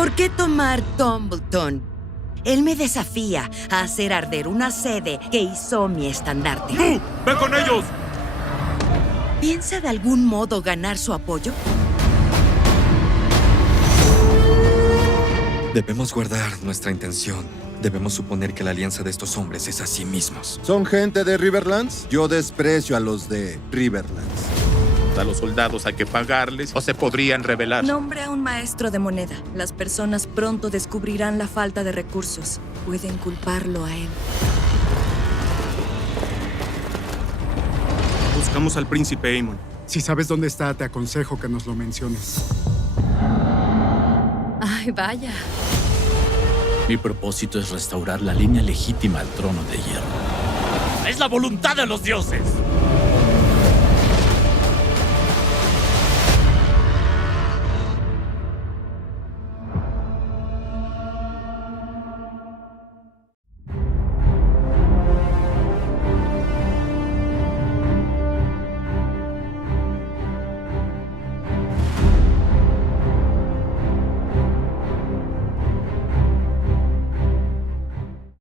¿Por qué tomar Tumbleton? Él me desafía a hacer arder una sede que hizo mi estandarte. ¡Tú! ¡Ven con ellos! ¿Piensa de algún modo ganar su apoyo? Debemos guardar nuestra intención. Debemos suponer que la alianza de estos hombres es a sí mismos. ¿Son gente de Riverlands? Yo desprecio a los de Riverlands. A los soldados hay que pagarles o se podrían rebelar. Nombre a un maestro de moneda. Las personas pronto descubrirán la falta de recursos. Pueden culparlo a él. Buscamos al príncipe Aemon. Si sabes dónde está, te aconsejo que nos lo menciones. Ay, vaya. Mi propósito es restaurar la línea legítima al trono de hierro. ¡Es la voluntad de los dioses!